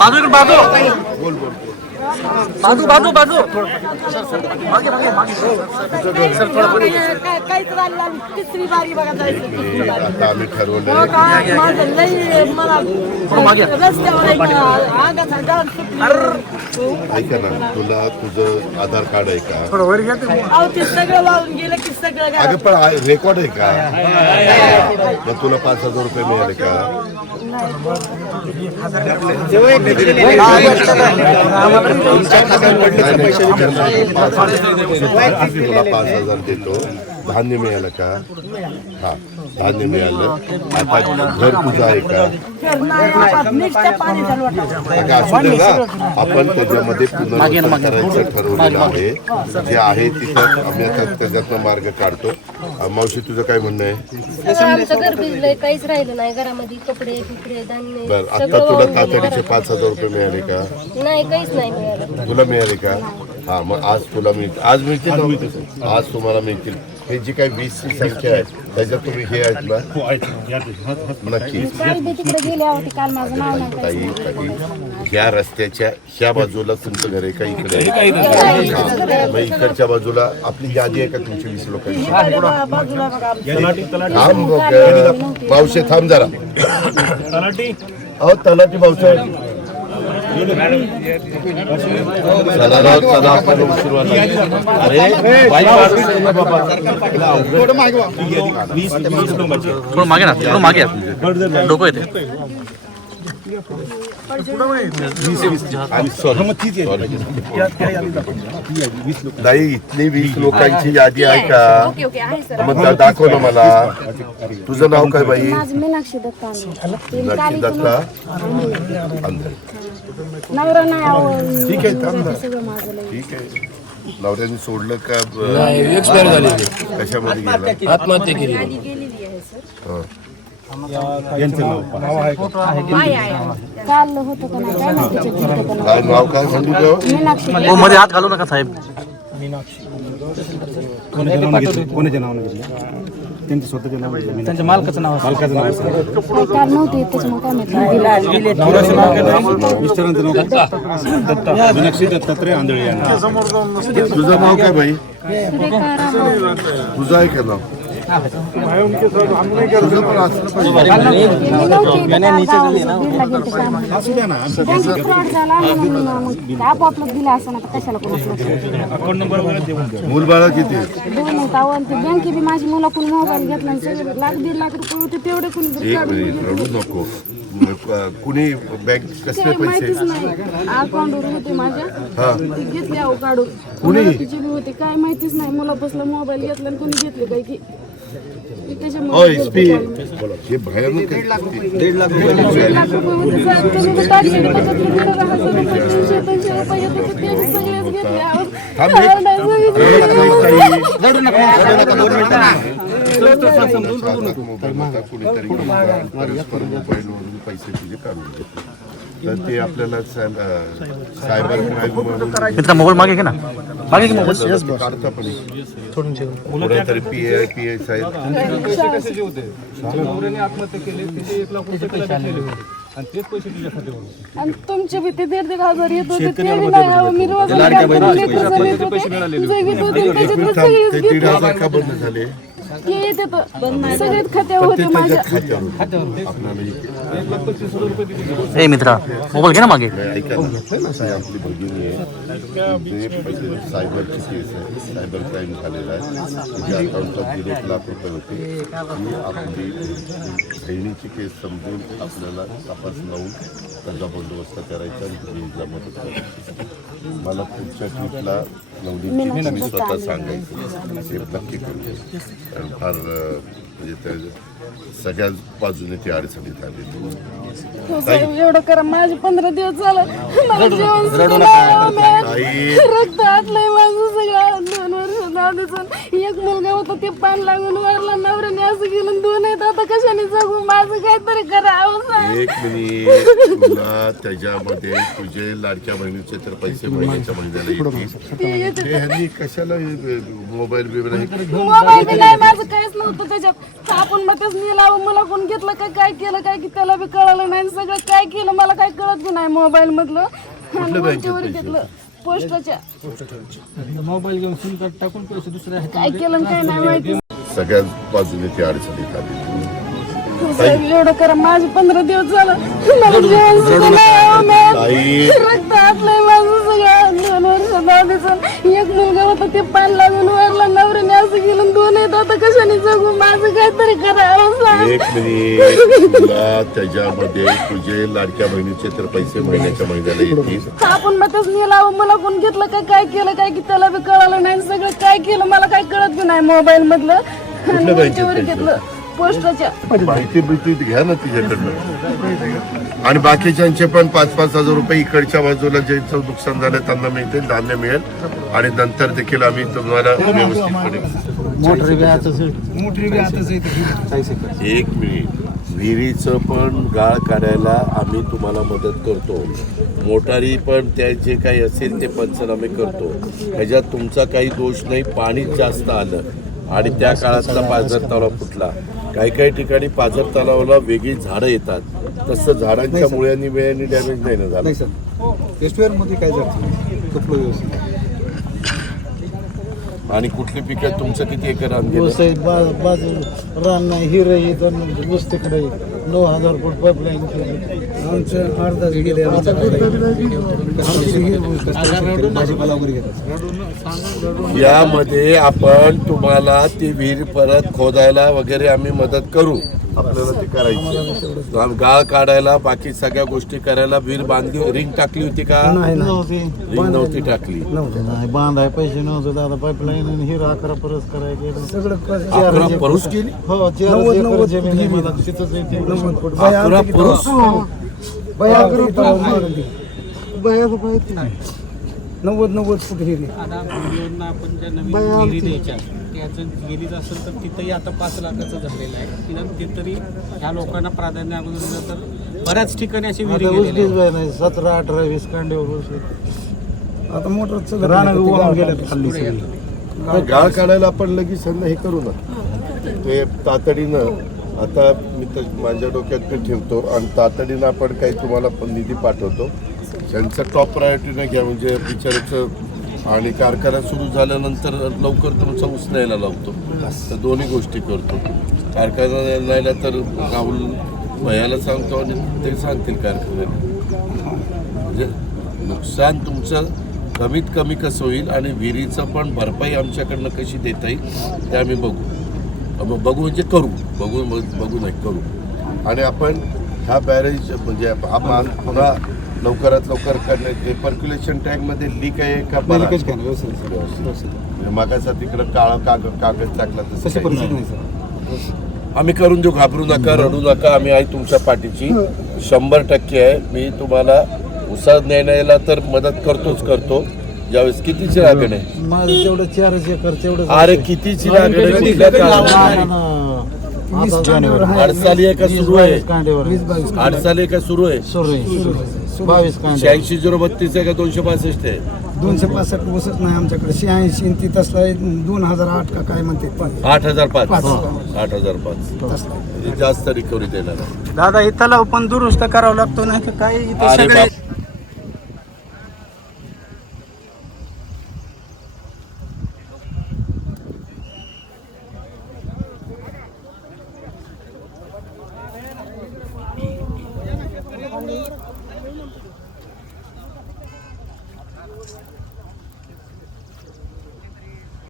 बाजू इकडे बाजू बाजू बाजू बाजू मागे मागे मागे काय- काहीच राहिलं नाही. तिसरी बारी बघा. आता आम्ही. ऐका ना तुला तुझं आधार कार्ड आहे का अहो ते सगळं वाहून गेलं की सगळं अगं. पण रेकॉर्ड आहे का मग तुला पाच हजार रुपये मिळाले का पाच हजार देतो. धान्य मिळालं का? हा धान्य मिळालं. आता घर तुझं आहे का? असू दे ना आपण त्याच्यामध्ये पुनर्वसन करायचं ठरवलेलं आहे. जे आहे तिथं आम्ही आता त्याच्यातनं मार्ग काढतो. मावशी तुझं काय म्हणणं आहे? सगळं आमचं घर भिजलंय काहीच राहिलं नाही. घरामध्ये कपडे पिपडे धान्य बर आता सगळं तुला वाहून गेलं तातडीचे. पाच हजार रुपये मिळाले का? नाही काहीच नाही मिळालं. तुला मिळाले का? हा मग आज तुला मिळतील. आज मिळतील? ना? आज तुम्हाला मिळतील. हे जी काही वीस ची संख्या आहे त्याच्यात तुम्ही हे ना नक्की ताई ताई ह्या रस्त्याच्या ह्या बाजूला तुमचं घर आहे का इकडे आहे? हा. मग इकडच्या बाजूला आपली यादी आहे का तुमची वीस लोकांची थांब बघ. मावशे थांब जरा अहो तलाठी भाऊसाहेब मागे ना थोडं मागे डोकं येते sorry. इथली वीस लोकांची यादी आहे का? ओके ओके आहे सर मग दाखव ना मला. तुझं नाव काय बाई? मीनाक्षी दत्त. नक्की दत्ता अंधळे नवरा नाही ठीक आहे. ठीक आहे नवऱ्याने सोडलं का? एक्सपायर झाली. कशामध्ये गेला? आत्महत्या केली. हं. काल होतं का नाही काय माहिती check केलं का नाही. काय नाव काय सांगितलं मीनाक्षी हो मध्ये हात घालू नका साहेब कोणाच्या नावाने घेतलं त्यांच्या स्वतःच्या नावाने त्यांच्या मालकाचं नाव मालकाचं नाव सांगा. काय काल नव्हते त्याच्यामुळे काय माहिती मिस्टरांचं नाव काय दत्ता मीनाक्षी दत्तात्रय आंधळे यांना तुझं नाव काय बाई सुरेखा. तुझं आहे का नाव मूल बाळा किती बँके बी माझी मुलाकडून मोबाईल घेतला लाख दीड लाख रुपये होते तेवढे कोणी नको कुणी बँक कसले पैसे होते माझ्या ते घेतले अहो काढून कुणी? होते काय माहितीच नाही मुलापासला मोबाईल घेतला आणि कोणी घेतले काय की हे भयानक. दीड लाख रुपये. पैसे तुझे काढून तर ते आपल्याला सायबर क्राईम मोबाईल मागे घे ना. मागे घे मोबाईल. काढता पण पी आय पी एस आहेत आणि तुमचे बी ते दीड दीड हजार येत होते ते बी नाही. अहो, मी रोज लेकरं येत होते, जगीत होते, त्याच्यातले सगळेच ते दीड हजार का बंद झाले? ते येत होतं खात्यावर माझ्या. ए मित्रा मोबाईल घे ना मागे. ऐका ना, आपली भगिनी आहे. जे पहिले सायबरची केस आहे सायबर क्राईम झालेला आहे. लाख रुपये होते. ही आपली बहिणीची केस समजून आपल्याला तपास लावून त्याचा बंदोबस्त करायचा आणि बहिणीला मदत करायची. मला पुढच्या ट्रीपला नवनीतची मी स्वतः सांगायचं. हे नक्की करू. फार म्हणजे त्या सगळ्याच बाजूने ती अडचणीत आलेली हो साहेब, एवढं करा. माझे पंधरा दिवस झालं. मला जेवण रक्त आटलंय माझं सगळं. दिसून एक मुलगा होता ते पान लागून वारला नवऱ्याने असं केलं दोन आहेत आता कशाने जगू? माझं काहीतरी करा अहो साहेब. एक मिनिट. तुला त्याच्यामध्ये तुझे लाडक्या बहिणीचे तर पैसे महिन्याच्या महिन्याला येतील ते येते. ते ह्यांनी कशाला मोबाईल बिबाईल हे- मोबाईल बी नाही माझं काहीच नव्हतं त्याच्यात. आपण मग तेच नेलं मला कोण घेतलं काय काय केलं काय की त्याला बी कळालं नाही सगळं काय केलं मला काय कळत बी नाही मोबाईल मधलं आणि वरच्यावर घेतलं. पोस्टाच्या. मोबाईल घेऊन सिम कार्ड टाकून पैसे दुसऱ्या काय केलं काय नाही माहिती. सगळ्या बाजूने ती अडचणीत आली. साहेब एवढं करा माझे पंधरा दिवस झालं. मला जेवण सुद्धा नाही अहो, मॅम. ताई. रक्त आटलंय माझं सगळं. दोन वर्ष दिसून एक मुलगा होता ते पान लागून वारला नवऱ्याने असं केलं. दोन आहेत आता कशाने जगू? माझं काहीतरी करा अहो, साहेब. एक मिनिट. तुला त्याच्यामध्ये तुझे लाडक्या बहिणीचे तर पैसे महिन्याच्या महिन्याला येतील. आपण मग तेच नेलं मला कोण घेतलं काय काय केलं काय की त्याला बी कळालं नाही सगळं काय केलं मला काय कळत बी नाही मोबाईल मधलं आणि वरच्यावर घेतलं. पोस्टाच्या माहिती बिहिती घ्या ना तिच्याकडनं. आणि बाकीच्यांचे पण पाच पाच हजार रुपये इकडच्या बाजूला ज्यांचं नुकसान झालं त्यांना मिळतील धान्य मिळेल. आणि नंतर देखील आम्ही तुम्हाला व्यवस्थितपणे एकर एक मिनिट. विहिरीचं पण गाळ काढायला आम्ही तुम्हाला मदत करतो. मोटारी पण त्या जे काही असेल ते पंचनामे करतो. ह्याच्यात तुमचा काही दोष नाही पाणीच जास्त आलं. आणि त्या काळातला पाझर तलाव फुटला. काही काही ठिकाणी पाझर तलावाला वेगळी झाडं येतात. तसं झाडांच्या मुळ्यांनी वेळाने डॅमेज नाही ना झालं. नाही सर. एस्टवेअरमध्ये काय जातं व्यवस्थित? आणि कुठली पिकं? तुमचं किती एकर रान गेलं? ऊस आहेत बा- बाजू रान नाही हिरं आहेत आणि ऊस तिकडे आहे. नऊ हजार फूट पाईपलाईन आमचं अर्धा यामध्ये आपण तुम्हाला ती विहीर परत खोदायला वगैरे आम्ही मदत करू. आपल्याला ते करायची. गाळ काढायला बाकी सगळ्या गोष्टी करायला विहीर बांधली रिंग टाकली होती का? रिंग नव्हती टाकली. नाही बांधाय पैसे नव्हते दादा पाईपलाईन आणि हिरं अकरा परस करायला सगळं अकरा परूस केली? हो चार एकर जमीन आहे मला तिथंच आहे ते. नव्वद फूट अकरा परूस? नव्वद नव्वद फूट हिरी त्याचं गेलीच असेल तर तिथंही आता पाच लाखाचं झालेलं आहे. निदान ते तरी ह्या लोकांना प्राधान्य अगोदर दिलं तर बऱ्याच ठिकाणी अशी विहिरी आता गेलेली नाही सतरा अठरा वीस कांड्यावर ऊस आहे. आता मोटर गेल्यात खाल्ली सगळी. गाळ काढायला आपण लगेच त्यांना हे करू ना. ते तातडीनं आता मी तर माझ्या डोक्यात ते ठेवतो आणि तातडीनं आपण काही तुम्हाला पण निधी पाठवतो. त्यांचं टॉप प्रायोरिटीनं घ्या म्हणजे बिचाराचं आणि कारखाना सुरू झाल्यानंतर लवकर तुमचा ऊस न्यायला लावतो. तर दोन्ही गोष्टी करतो. कारखाना न्यायला तर राहुल भयाला सांगतो आणि ते सांगतील कारखान्याला. म्हणजे नुकसान तुमचं कमीत कमी कसं होईल आणि विहिरीचं पण भरपाई आमच्याकडनं कशी देता येईल ते आम्ही बघू. मग बघू म्हणजे करू. बघू बघू नाही करू. आणि आपण ह्या बॅरेज म्हणजे हा मान पुन्हा लवकरात लवकर करण्यात ते पर्क्युलेशन टँकमध्ये लीक आहे का काय नाही, व्यवस्थित. व्यवस्थित. म्हणजे मागाचा तिकडं काळा कागद कागद टाकला तसं तशी काही परिस्थिती नाही. नाही सर. आम्ही करून देऊ घाबरू नका रडू नका. आम्ही आहे तुमच्या पाठीची शंभर टक्के आहे. मी तुम्हाला उसाद नेण्याला तर मदत करतोच करतो. ज्यावेळेस कितीची लागण आहे? माझं तेवढं चारच एकर तेवढं अरे कितीची लागण आहे? कुठल्या काळात? अडसाली आहे का सुरू आहे. अडसाली आहे का सुरू आहे. सुरू आहे बावीस शहाऐंशी झिरो बत्तीस आहे का दोनशे पासष्ट आहे? दोनशे पासष्ट ऊसच नाही आमच्याकडे. शहाऐंशी ती तसला आहे, दोन हजार आठ का काय म्हणते पण आठ हजार पाच. पाच. आठ हजार पाच. जास्त रिकव्हरी देणार दादा हे तलाव पण दुरुस्त करावं लागतो नाही तर काय? इथे सगळे